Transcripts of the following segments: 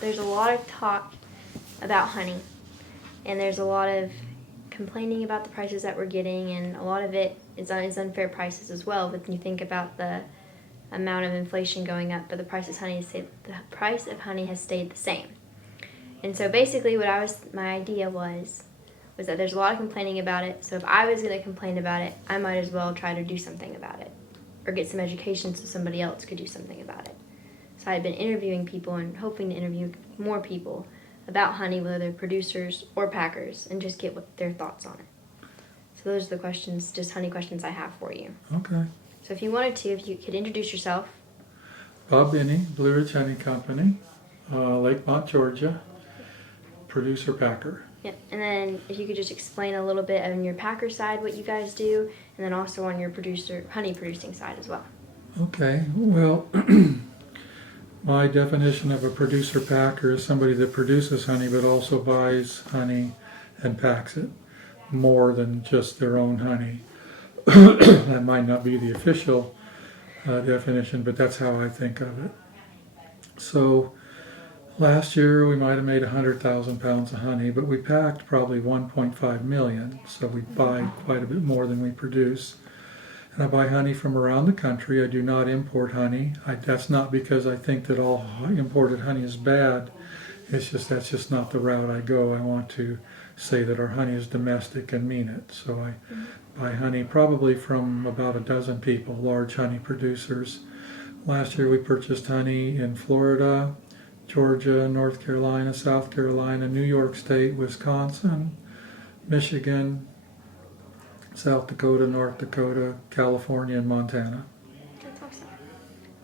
there's a lot of talk about honey, and there's a lot of complaining about the prices that we're getting, and a lot of it is unfair prices as well. But when you think about the amount of inflation going up, but the price of honey has stayed the same. And so basically, my idea was that there's a lot of complaining about it. So if I was going to complain about it, I might as well try to do something about it, or get some education so somebody else could do something about it. So I had been interviewing people and hoping to interview more people about honey, whether they're producers or packers, and just get their thoughts on it. So those are the questions, just honey questions I have for you. Okay. So if you wanted to, if you could introduce yourself. Bob Binnie, Blue Ridge Honey Company, Lakemont, Georgia, producer packer. Yep. And then if you could just explain a little bit on your packer side what you guys do, and then also on your honey producing side as well. Okay. Well, my definition of a producer packer is somebody that produces honey but also buys honey and packs it, more than just their own honey. That might not be the official definition, but that's how I think of it. So last year we might have made 100,000 pounds of honey, but we packed probably 1.5 million, so we buy quite a bit more than we produce. And I buy honey from around the country. I do not import honey. That's not because I think that all imported honey is bad. That's just not the route I go. I want to say that our honey is domestic and mean it. So I buy honey probably from about a dozen people, large honey producers. Last year we purchased honey in Florida, Georgia, North Carolina, South Carolina, New York State, Wisconsin, Michigan, South Dakota, North Dakota, California, and Montana. That's awesome.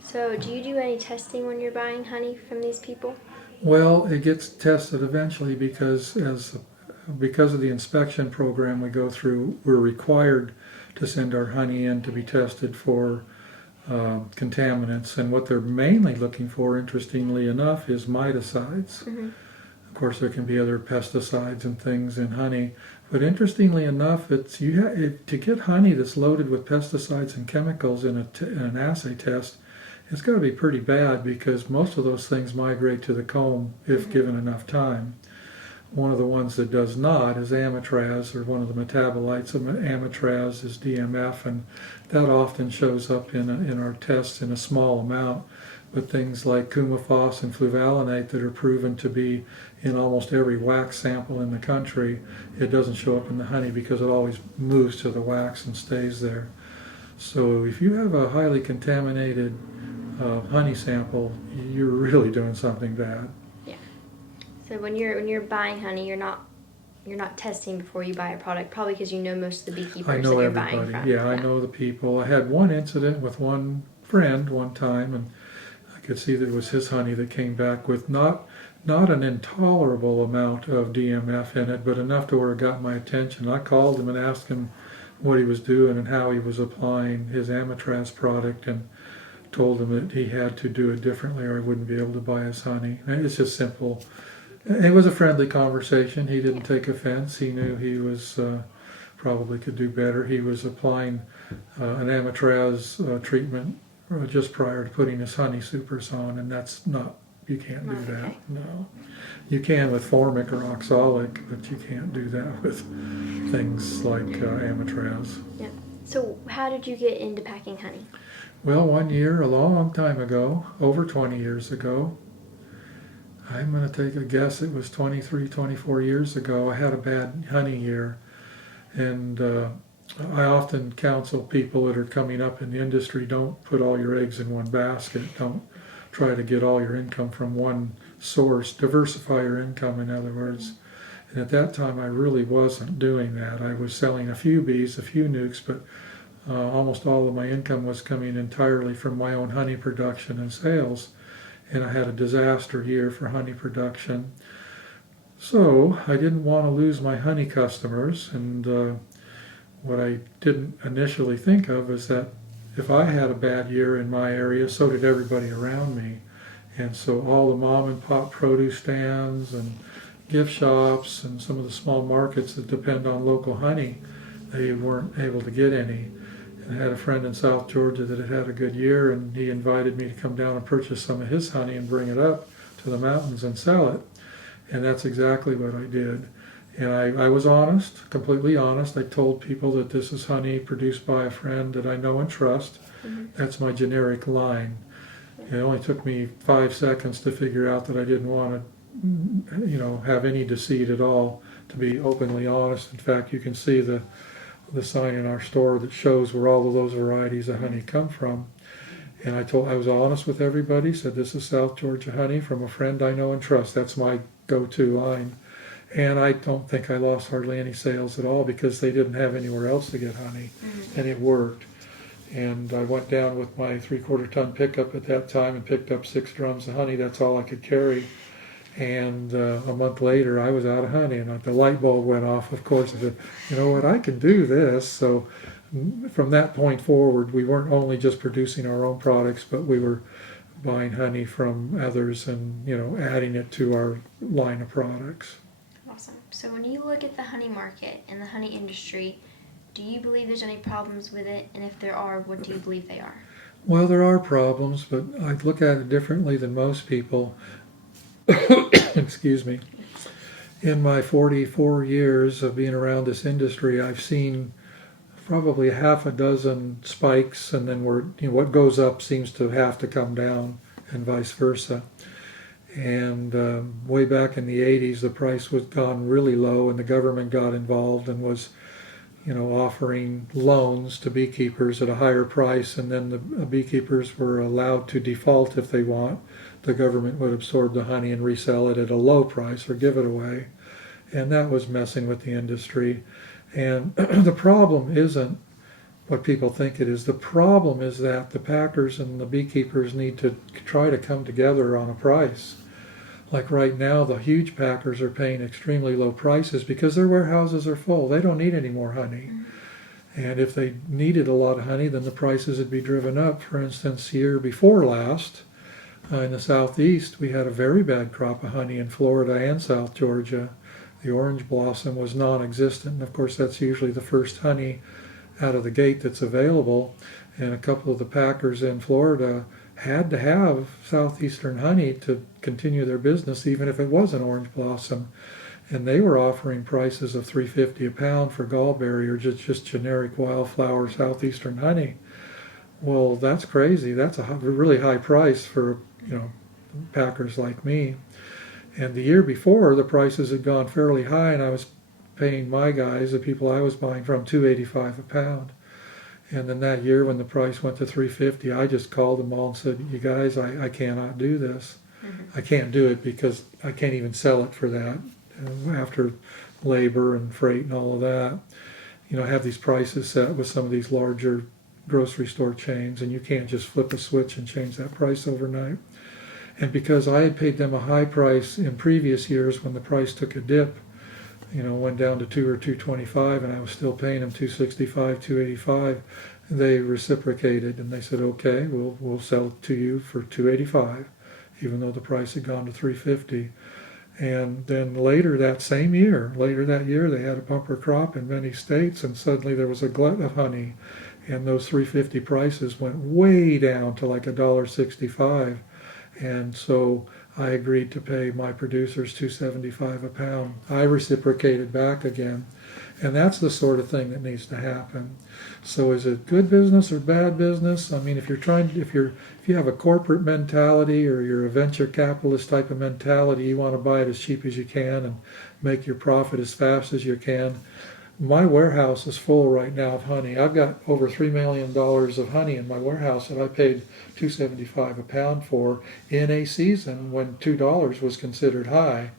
So do you do any testing when you're buying honey from these people? Well, it gets tested eventually because of the inspection program we go through, we're required to send our honey in to be tested for contaminants. And what they're mainly looking for, interestingly enough, is miticides. Mm-hmm. Of course, there can be other pesticides and things in honey. But interestingly enough, to get honey that's loaded with pesticides and chemicals in an assay test, it's got to be pretty bad, because most of those things migrate to the comb if given enough time. One of the ones that does not is amitraz, or one of the metabolites of amitraz is DMF, and that often shows up in our tests in a small amount. But things like coumaphos and fluvalinate that are proven to be in almost every wax sample in the country, it doesn't show up in the honey because it always moves to the wax and stays there. So if you have a highly contaminated honey sample, you're really doing something bad. Yeah. So when you're buying honey, you're not testing before you buy a product, probably because you know most of the beekeepers that you're buying from. Yeah, I know the people. I had one incident with one friend one time, and I could see that it was his honey that came back with not an intolerable amount of DMF in it, but enough to where it got my attention. I called him and asked him what he was doing and how he was applying his amitraz product, and told him that he had to do it differently or he wouldn't be able to buy his honey. And it's just simple. It was a friendly conversation. He didn't take offense. He knew he was probably could do better. He was applying an amitraz treatment just prior to putting his honey supers on, and that's not, you can't do that. Okay. No. You can with formic or oxalic, but you can't do that with things like amitraz. Yeah. So how did you get into packing honey? Well, one year, a long time ago, over 20 years ago, I'm going to take a guess, it was 23, 24 years ago, I had a bad honey year. And I often counsel people that are coming up in the industry, don't put all your eggs in one basket. Don't try to get all your income from one source. Diversify your income, in other words. And at that time, I really wasn't doing that. I was selling a few bees, a few nukes, but almost all of my income was coming entirely from my own honey production and sales. And I had a disaster year for honey production. So I didn't want to lose my honey customers, and what I didn't initially think of is that if I had a bad year in my area, so did everybody around me. And so all the mom and pop produce stands and gift shops and some of the small markets that depend on local honey, they weren't able to get any. And I had a friend in South Georgia that had a good year, and he invited me to come down and purchase some of his honey and bring it up to to the mountains and sell it. And that's exactly what I did. And I was honest, completely honest. I told people that this is honey produced by a friend that I know and trust. Mm-hmm. That's my generic line. It only took me 5 seconds to figure out that I didn't want to, have any deceit at all, to be openly honest. In fact, you can see the sign in our store that shows where all of those varieties of honey come from. And I was honest with everybody, said this is South Georgia honey from a friend I know and trust. That's my go-to line. And I don't think I lost hardly any sales at all because they didn't have anywhere else to get honey. Mm-hmm. And it worked. And I went down with my 3/4 ton pickup at that time and picked up 6 drums of honey. That's all I could carry. And a month later, I was out of honey. And the light bulb went off, of course. I said, you know what, I can do this. So from that point forward, we weren't only just producing our own products, but we were buying honey from others and, adding it to our line of products. Awesome. So when you look at the honey market and the honey industry, do you believe there's any problems with it? And if there are, what do you believe they are? Well, there are problems, but I look at it differently than most people. Excuse me. In my 44 years of being around this industry, I've seen probably half a dozen spikes, and then what goes up seems to have to come down, and vice versa. And way back in the 80s, the price was gone really low, and the government got involved and was, offering loans to beekeepers at a higher price, and then the beekeepers were allowed to default if they want. The government would absorb the honey and resell it at a low price or give it away. And that was messing with the industry. And the problem isn't what people think it is. The problem is that the packers and the beekeepers need to try to come together on a price. Like right now, the huge packers are paying extremely low prices because their warehouses are full. They don't need any more honey. And if they needed a lot of honey, then the prices would be driven up. For instance, year before last, in the southeast, we had a very bad crop of honey in Florida and South Georgia. The orange blossom was non-existent. And of course, that's usually the first honey out of the gate that's available. And a couple of the packers in Florida had to have southeastern honey to continue their business, even if it was an orange blossom. And they were offering prices of $3.50 a pound for gallberry or just generic wildflower southeastern honey. Well, that's crazy. That's a really high price for packers like me. And the year before, the prices had gone fairly high, and I was paying my guys, the people I was buying from, $2.85 a pound. And then that year, when the price went to $3.50, I just called them all and said, "You guys, I cannot do this. Mm-hmm. I can't do it because I can't even sell it for that after labor and freight and all of that. I have these prices set with some of these larger grocery store chains, and you can't just flip a switch and change that price overnight." And because I had paid them a high price in previous years when the price took a dip, went down to $2 or $2.25, and I was still paying them $2.65, $2.85, they reciprocated and they said, "Okay, we'll sell it to you for $2.85, even though the price had gone to $3.50. And then later that year, they had a bumper crop in many states, and suddenly there was a glut of honey, and those $3.50 prices went way down to like $1.65. And so I agreed to pay my producers $2.75 a pound. I reciprocated back again. And that's the sort of thing that needs to happen. So is it good business or bad business? I mean, if you have a corporate mentality or you're a venture capitalist type of mentality, you want to buy it as cheap as you can and make your profit as fast as you can. My warehouse is full right now of honey. I've got over $3 million of honey in my warehouse that I paid $2.75 a pound for in a season when $2 was considered high.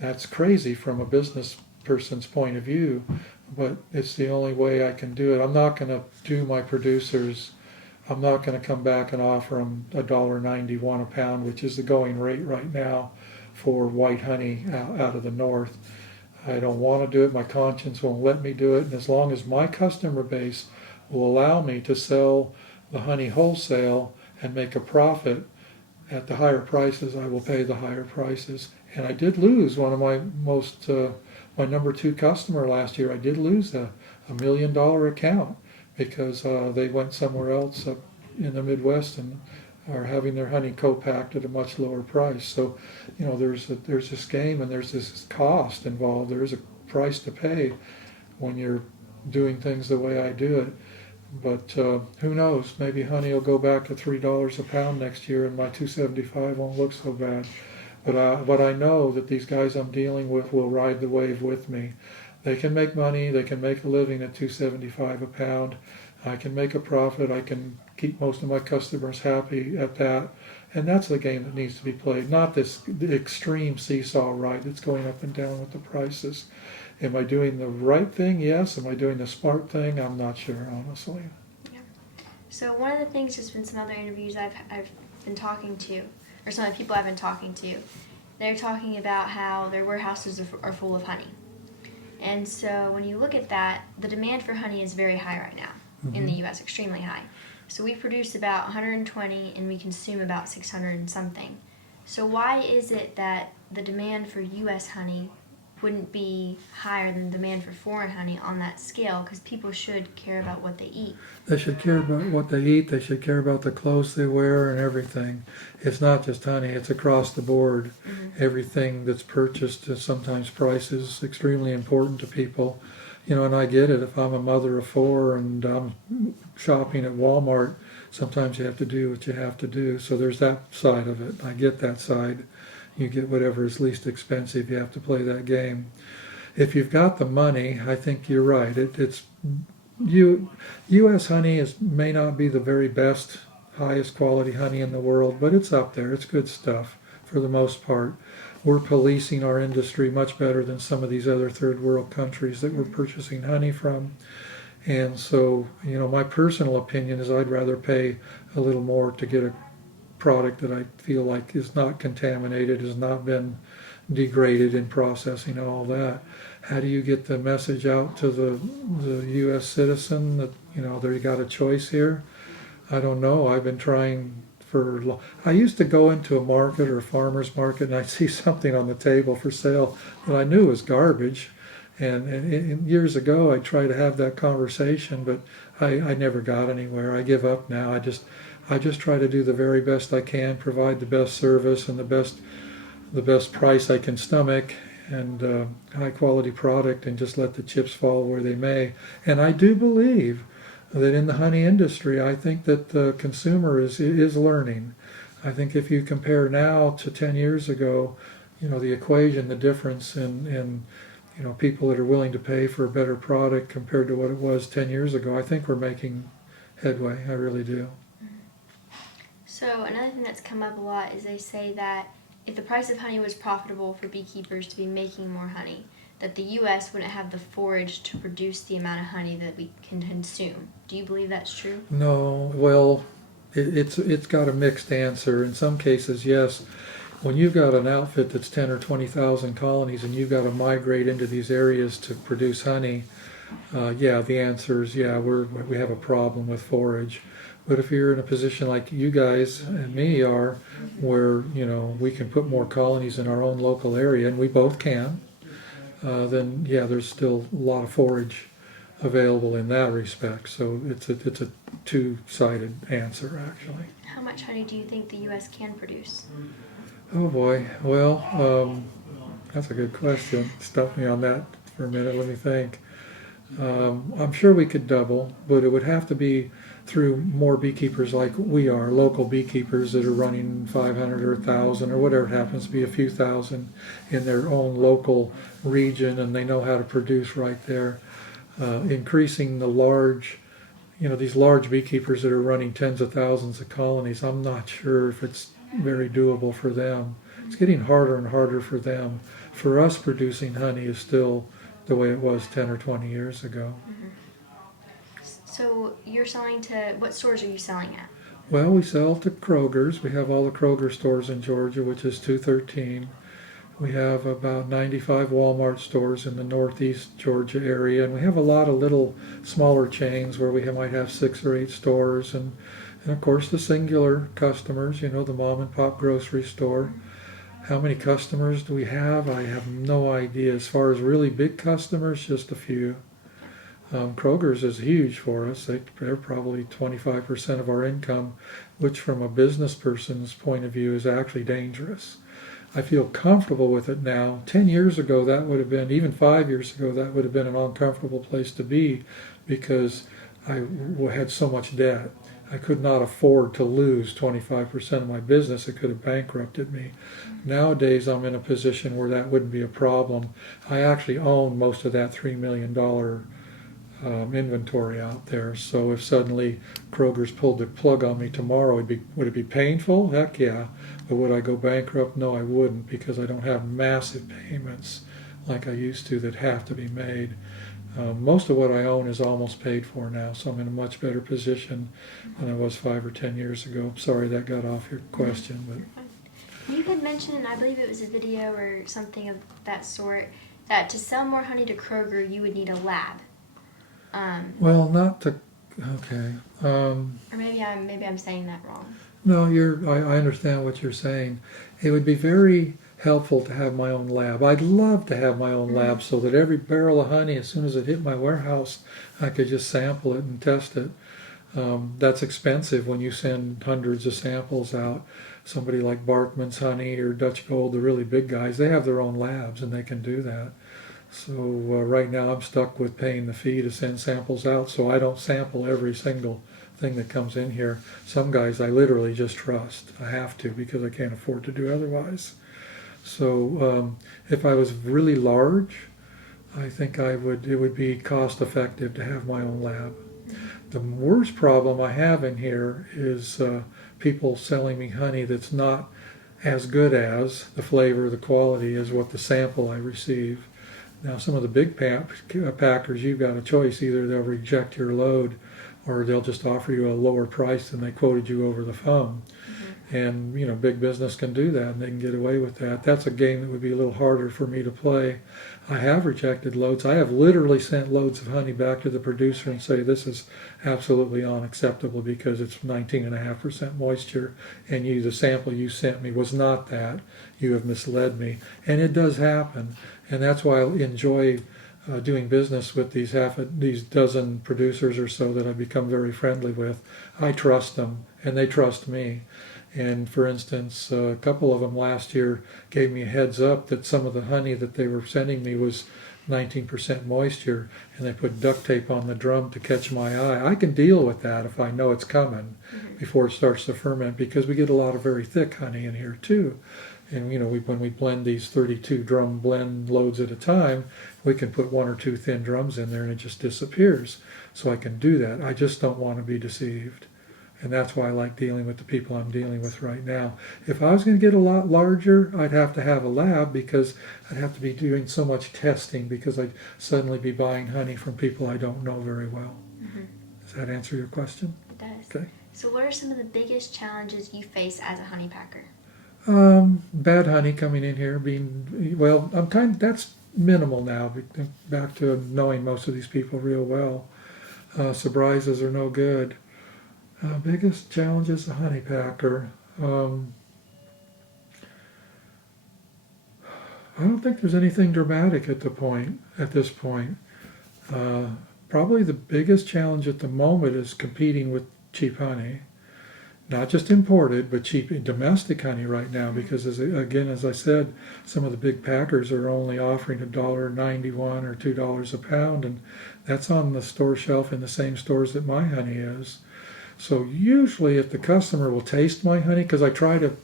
That's crazy from a business person's point of view, but it's the only way I can do it. I'm not going to do my producers, I'm not going to come back and offer them $1.91 a pound, which is the going rate right now for white honey out of the north. I don't want to do it. My conscience won't let me do it. And as long as my customer base will allow me to sell the honey wholesale and make a profit at the higher prices, I will pay the higher prices. And I did lose one of my number 2 customer last year. I did lose a $1 million account because they went somewhere else up in the Midwest and are having their honey co-packed at a much lower price. So, there's this game and there's this cost involved. There's a price to pay when you're doing things the way I do it. But who knows? Maybe honey will go back to $3 a pound next year, and my $2.75 won't look so bad. But I know that these guys I'm dealing with will ride the wave with me. They can make money. They can make a living at $2.75 a pound. I can make a profit. I can keep most of my customers happy at that. And that's the game that needs to be played, not this extreme seesaw ride that's going up and down with the prices. Am I doing the right thing? Yes. Am I doing the smart thing? I'm not sure, honestly. Yeah. So one of the things, there's been some other interviews I've been talking to, or some of the people I've been talking to, they're talking about how their warehouses are full of honey. And so when you look at that, the demand for honey is very high right now in the U.S., extremely high. So we produce about 120 and we consume about 600 and something. So why is it that the demand for U.S. honey wouldn't be higher than the demand for foreign honey on that scale? Because people should care about what they eat. They should care about what they eat. They should care about the clothes they wear and everything. It's not just honey. It's across the board. Everything that's purchased, sometimes price is extremely important to people. And I get it. If I'm a mother of four and I'm shopping at Walmart, sometimes you have to do what you have to do. So there's that side of it. I get that side. You get whatever is least expensive. You have to play that game. If you've got the money, I think you're right. U.S. honey may not be the very best, highest quality honey in the world, but it's up there. It's good stuff for the most part. We're policing our industry much better than some of these other third world countries that we're purchasing honey from. And so, my personal opinion is I'd rather pay a little more to get a product that I feel like is not contaminated, has not been degraded in processing, all that. How do you get the message out to the U.S. citizen that, they got a choice here? I don't know. I've been trying I used to go into a market or a farmer's market and I'd see something on the table for sale that I knew was garbage. And years ago I tried to have that conversation, but I never got anywhere. I give up now. I just try to do the very best I can, provide the best service and the best price I can stomach, and high quality product, and just let the chips fall where they may. And I do believe that in the honey industry, I think that the consumer is learning. I think if you compare now to 10 years ago, the equation, the difference in people that are willing to pay for a better product compared to what it was 10 years ago, I think we're making headway. I really do. So another thing that's come up a lot is they say that if the price of honey was profitable for beekeepers to be making more honey, that the U.S. wouldn't have the forage to produce the amount of honey that we can consume. Do you believe that's true? No. Well, it's got a mixed answer. In some cases, yes. When you've got an outfit that's 10 or 20,000 colonies and you've got to migrate into these areas to produce honey, the answer is we have a problem with forage. But if you're in a position like you guys and me are, where we can put more colonies in our own local area, and we both can, then there's still a lot of forage available in that respect. So it's a two-sided answer, actually. How much honey do you think the U.S. can produce? Oh boy, well, that's a good question. Stumped me on that for a minute. Let me think. I'm sure we could double, but it would have to be through more beekeepers like we are, local beekeepers that are running 500 or 1,000 or whatever it happens to be, a few thousand in their own local region, and they know how to produce right there. Increasing the large, these large beekeepers that are running tens of thousands of colonies, I'm not sure if it's very doable for them. It's getting harder and harder for them. For us, producing honey is still the way it was 10 or 20 years ago. Mm-hmm. So you're selling to, what stores are you selling at? Well, we sell to Kroger's. We have all the Kroger stores in Georgia, which is 213. We have about 95 Walmart stores in the northeast Georgia area, and we have a lot of little smaller chains where we might have 6 or 8 stores, and of course the singular customers, the mom and pop grocery store. How many customers do we have? I have no idea. As far as really big customers, just a few. Kroger's is huge for us. They're probably 25% of our income, which from a business person's point of view is actually dangerous. I feel comfortable with it now. 10 years ago, that would have been, even 5 years ago, that would have been an uncomfortable place to be because I had so much debt. I could not afford to lose 25% of my business. It could have bankrupted me. Nowadays, I'm in a position where that wouldn't be a problem. I actually own most of that $3 million inventory out there. So if suddenly Kroger's pulled the plug on me tomorrow, would it be painful? Heck yeah. But would I go bankrupt? No, I wouldn't, because I don't have massive payments like I used to that have to be made. Most of what I own is almost paid for now, so I'm in a much better position than I was 5 or 10 years ago. Sorry that got off your question, but you had mentioned, I believe it was a video or something of that sort, that to sell more honey to Kroger, you would need a lab. Well, not to. Okay. Or maybe I'm saying that wrong. No, I understand what you're saying. It would be very helpful to have my own lab. I'd love to have my own lab so that every barrel of honey, as soon as it hit my warehouse, I could just sample it and test it. That's expensive when you send hundreds of samples out. Somebody like Barkman's Honey or Dutch Gold, the really big guys, they have their own labs and they can do that. So right now I'm stuck with paying the fee to send samples out, so I don't sample every single thing that comes in here. Some guys I literally just trust. I have to because I can't afford to do otherwise. So if I was really large, I think it would be cost effective to have my own lab. The worst problem I have in here is people selling me honey that's not as good as the flavor, the quality as what the sample I receive. Now some of the big packers, you've got a choice. Either they'll reject your load or they'll just offer you a lower price than they quoted you over the phone. And, big business can do that, and they can get away with that. That's a game that would be a little harder for me to play. I have rejected loads. I have literally sent loads of honey back to the producer and say, this is absolutely unacceptable because it's 19.5% moisture, and the sample you sent me was not that. You have misled me. And it does happen, and that's why I enjoy doing business with these dozen producers or so that I've become very friendly with. I trust them, and they trust me. And for instance, a couple of them last year gave me a heads up that some of the honey that they were sending me was 19% moisture, and they put duct tape on the drum to catch my eye. I can deal with that if I know it's coming before it starts to ferment, because we get a lot of very thick honey in here too. And when we blend these 32 drum blend loads at a time, we can put 1 or 2 thin drums in there and it just disappears. So I can do that. I just don't want to be deceived. And that's why I like dealing with the people I'm dealing with right now. If I was going to get a lot larger, I'd have to have a lab, because I'd have to be doing so much testing, because I'd suddenly be buying honey from people I don't know very well. Does that answer your question? It does. Okay. So what are some of the biggest challenges you face as a honey packer? Bad honey coming in here that's minimal now, back to knowing most of these people real well. Surprises are no good. Biggest challenge as a honey packer. I don't think there's anything dramatic at this point. Probably the biggest challenge at the moment is competing with cheap honey. Not just imported, but cheap domestic honey right now, because as I said, some of the big packers are only offering $1.91 or $2 a pound, and that's on the store shelf in the same stores that my honey is. So usually if the customer will taste my honey, because I try to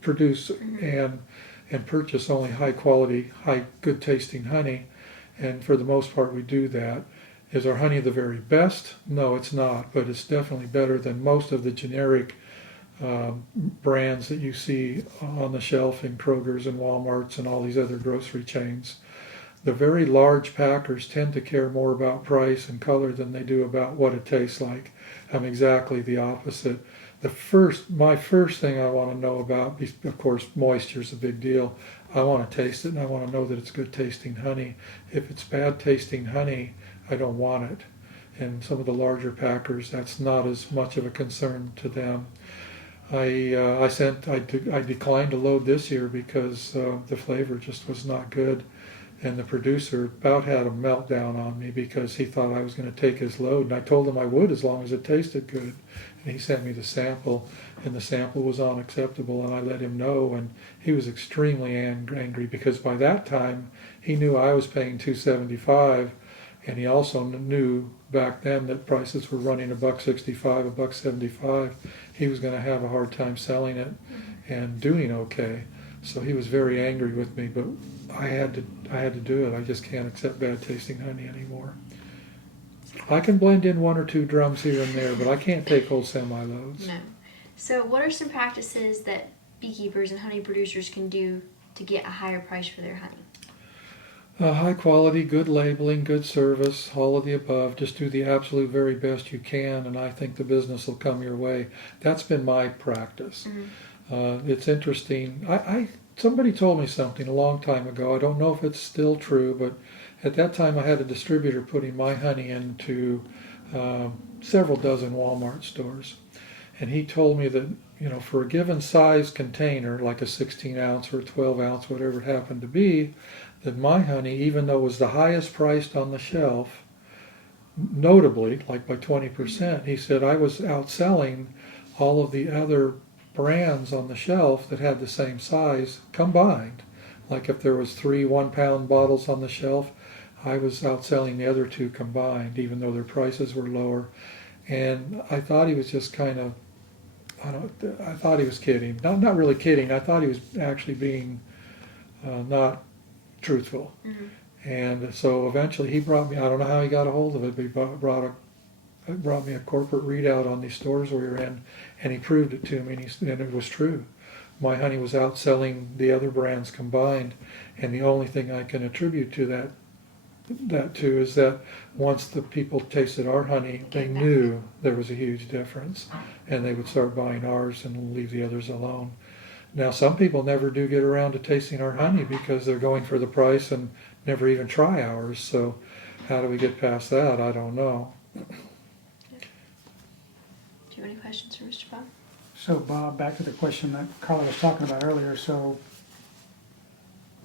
produce and purchase only high quality, good tasting honey, and for the most part we do that. Is our honey the very best? No, it's not, but it's definitely better than most of the generic brands that you see on the shelf in Kroger's and Walmart's and all these other grocery chains. The very large packers tend to care more about price and color than they do about what it tastes like. I'm exactly the opposite. My first thing I want to know about, of course, moisture is a big deal. I want to taste it, and I want to know that it's good tasting honey. If it's bad tasting honey, I don't want it. And some of the larger packers, that's not as much of a concern to them. I declined a load this year because the flavor just was not good. And the producer about had a meltdown on me because he thought I was going to take his load. And I told him I would as long as it tasted good. And he sent me the sample, and the sample was unacceptable, and I let him know. And he was extremely angry because by that time he knew I was paying $2.75, and he also knew back then that prices were running $1.65, $1.75. He was going to have a hard time selling it and doing okay. So he was very angry with me, but I had to do it. I just can't accept bad tasting honey anymore. I can blend in 1 or 2 drums here and there, but I can't take whole semi-loads. No. So what are some practices that beekeepers and honey producers can do to get a higher price for their honey? High quality, good labeling, good service, all of the above. Just do the absolute very best you can, and I think the business will come your way. That's been my practice. It's interesting. Somebody told me something a long time ago. I don't know if it's still true, but at that time I had a distributor putting my honey into several dozen Walmart stores. And he told me that, for a given size container, like a 16 ounce or a 12 ounce, whatever it happened to be, that my honey, even though it was the highest priced on the shelf, notably, like by 20%, he said I was outselling all of the other brands on the shelf that had the same size combined. Like if there was 3 1-pound bottles on the shelf, I was outselling the other 2 combined, even though their prices were lower. And I thought he was just kind of, I thought he was kidding. Not really kidding. I thought he was actually being not truthful. And so eventually he brought me, I don't know how he got a hold of it, but he brought me a corporate readout on these stores we were in, and he proved it to me, and it was true. My honey was outselling the other brands combined, and the only thing I can attribute to that to is that once the people tasted our honey, they knew there was a huge difference, and they would start buying ours and leave the others alone. Now, some people never do get around to tasting our honey because they're going for the price and never even try ours. So how do we get past that? I don't know. Do you have any questions for Mr. Bob? So Bob, back to the question that Carla was talking about earlier. So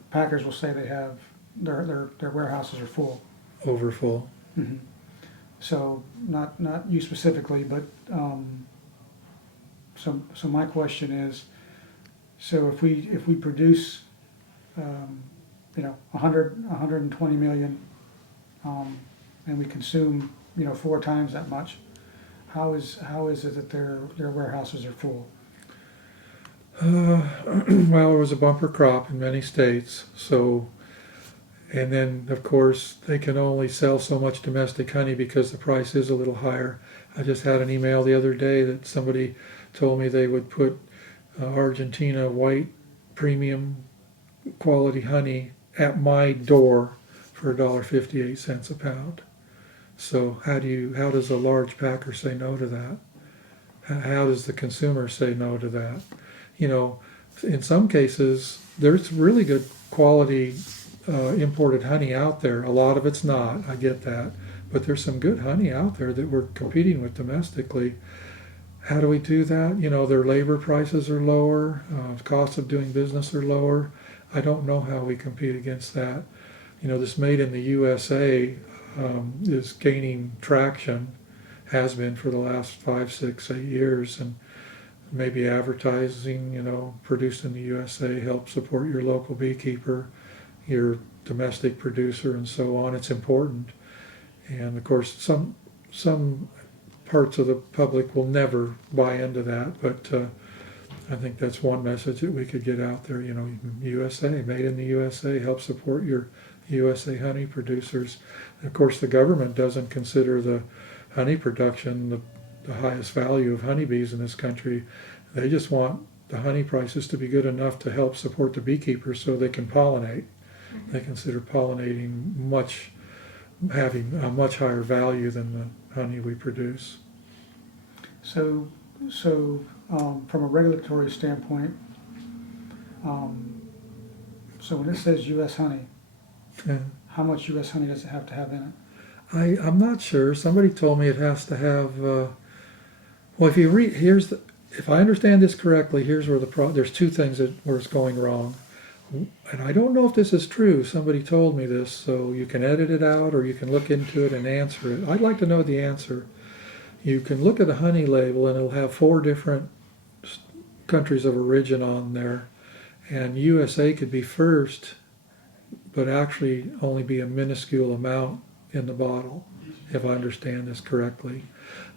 packers will say they have their warehouses are full. Overfull. Mm-hmm. So not you specifically, but so my question is, so if we produce 120 million and we consume 4 times that much, how is it that their warehouses are full? Well, it was a bumper crop in many states, so, and then of course they can only sell so much domestic honey because the price is a little higher. I just had an email the other day that somebody told me they would put Argentina white premium quality honey at my door for $1.58 a pound. So how does a large packer say no to that? How does the consumer say no to that? In some cases, there's really good quality imported honey out there. A lot of it's not, I get that. But there's some good honey out there that we're competing with domestically. How do we do that? Their labor prices are lower, costs of doing business are lower. I don't know how we compete against that. This made in the USA is gaining traction, has been for the last 5, 6, 8 years, and maybe advertising, produced in the USA, help support your local beekeeper, your domestic producer, and so on. It's important. And of course, some parts of the public will never buy into that, but I think that's one message that we could get out there. USA, made in the USA, help support your USA honey producers. And of course, the government doesn't consider the honey production the highest value of honeybees in this country. They just want the honey prices to be good enough to help support the beekeepers so they can pollinate. They consider pollinating having a much higher value than the honey we produce. So from a regulatory standpoint, so when it says U.S. honey, how much U.S. honey does it have to have in it? I'm not sure. Somebody told me it has to have. Well, if you read, if I understand this correctly, here's where there's 2 things where it's going wrong. and I don't know if this is true, somebody told me this, so you can edit it out or you can look into it and answer it. I'd like to know the answer. You can look at a honey label and it'll have 4 different countries of origin on there, and USA could be first, but actually only be a minuscule amount in the bottle, if I understand this correctly.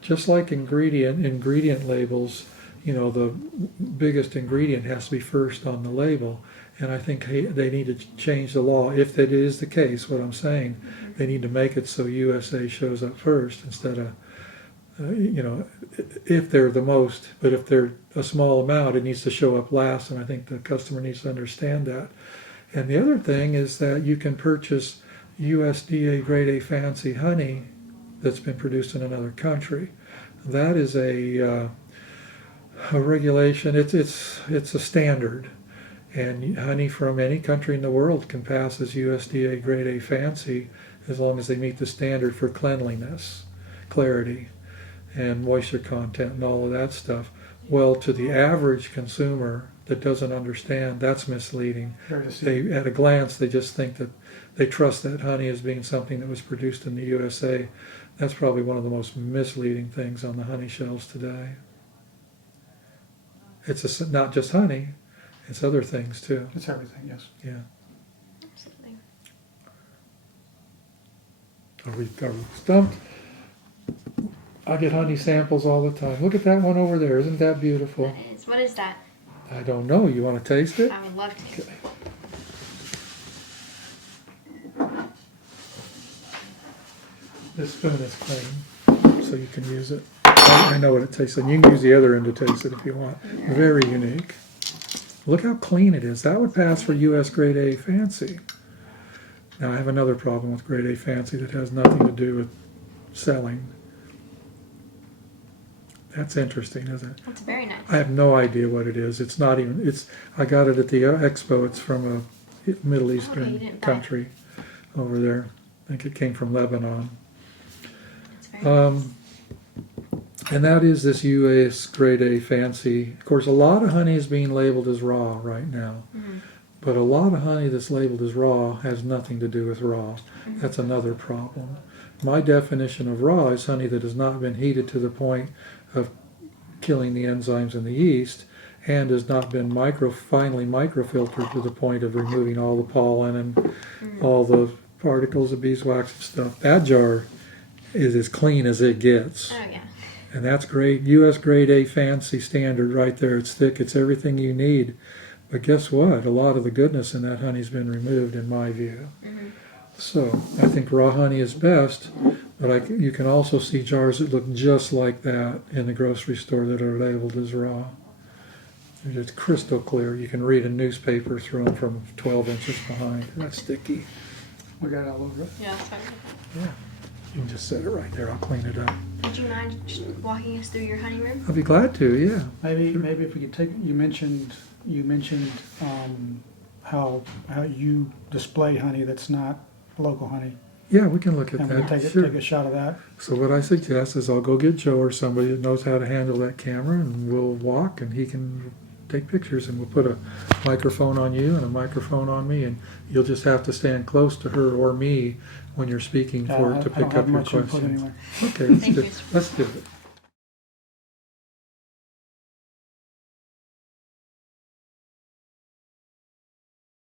Just like ingredient labels, you know, the biggest ingredient has to be first on the label. And I think they need to change the law. If that is the case, what I'm saying, they need to make it so USA shows up first instead of, you know, if they're the most. But if they're a small amount, it needs to show up last. And I think the customer needs to understand that. And the other thing is that you can purchase USDA Grade A fancy honey that's been produced in another country. That is a regulation. It's a standard. And honey from any country in the world can pass as USDA Grade A fancy as long as they meet the standard for cleanliness, clarity, and moisture content and all of that stuff. Well, to the average consumer that doesn't understand, that's misleading. They, at a glance, they just think that they trust that honey as being something that was produced in the USA. That's probably one of the most misleading things on the honey shelves today. It's not just honey. It's other things too. It's everything, yes. Yeah. Absolutely. Are we stumped? I get honey samples all the time. Look at that one over there. Isn't that beautiful? That is. What is that? I don't know. You want to taste it? I would love to. Okay. This spoon is clean, so you can use it. I know what it tastes like. You can use the other end to taste it if you want. Very unique. Look how clean it is. That would pass for US Grade A Fancy. Now I have another problem with Grade A Fancy that has nothing to do with selling. That's interesting, isn't it? That's very nice. I have no idea what it is. It's not even, I got it at the expo. It's from a Middle Eastern country over there. I think it came from Lebanon. That's very nice. And that is this US Grade A Fancy. Of course, a lot of honey is being labeled as raw right now. Mm-hmm. But a lot of honey that's labeled as raw has nothing to do with raw. Mm-hmm. That's another problem. My definition of raw is honey that has not been heated to the point of killing the enzymes in the yeast and has not been finely microfiltered to the point of removing all the pollen and all the particles of beeswax and stuff. That jar is as clean as it gets. Oh, yeah. And that's great. US Grade A Fancy standard right there. It's thick. It's everything you need. But guess what? A lot of the goodness in that honey's been removed in my view. Mm-hmm. So I think raw honey is best, but you can also see jars that look just like that in the grocery store that are labeled as raw. They're just crystal clear. You can read a newspaper through them from 12 inches behind. That's sticky. We got it all over it. Yeah, that's fine. Yeah. You can just set it right there. I'll clean it up. Would you mind just walking us through your honey room? I'll be glad to, yeah. Maybe if we could take, you mentioned how you display honey that's not local honey. Yeah, we can look at And we that. can Sure. take a shot of that. So what I suggest is I'll go get Joe or somebody that knows how to handle that camera, and we'll walk and he can take pictures, and we'll put a microphone on you and a microphone on me, and you'll just have to stand close to her or me when you're speaking to I pick don't up have your much input questions. anyway. Okay, Thank you. let's do it.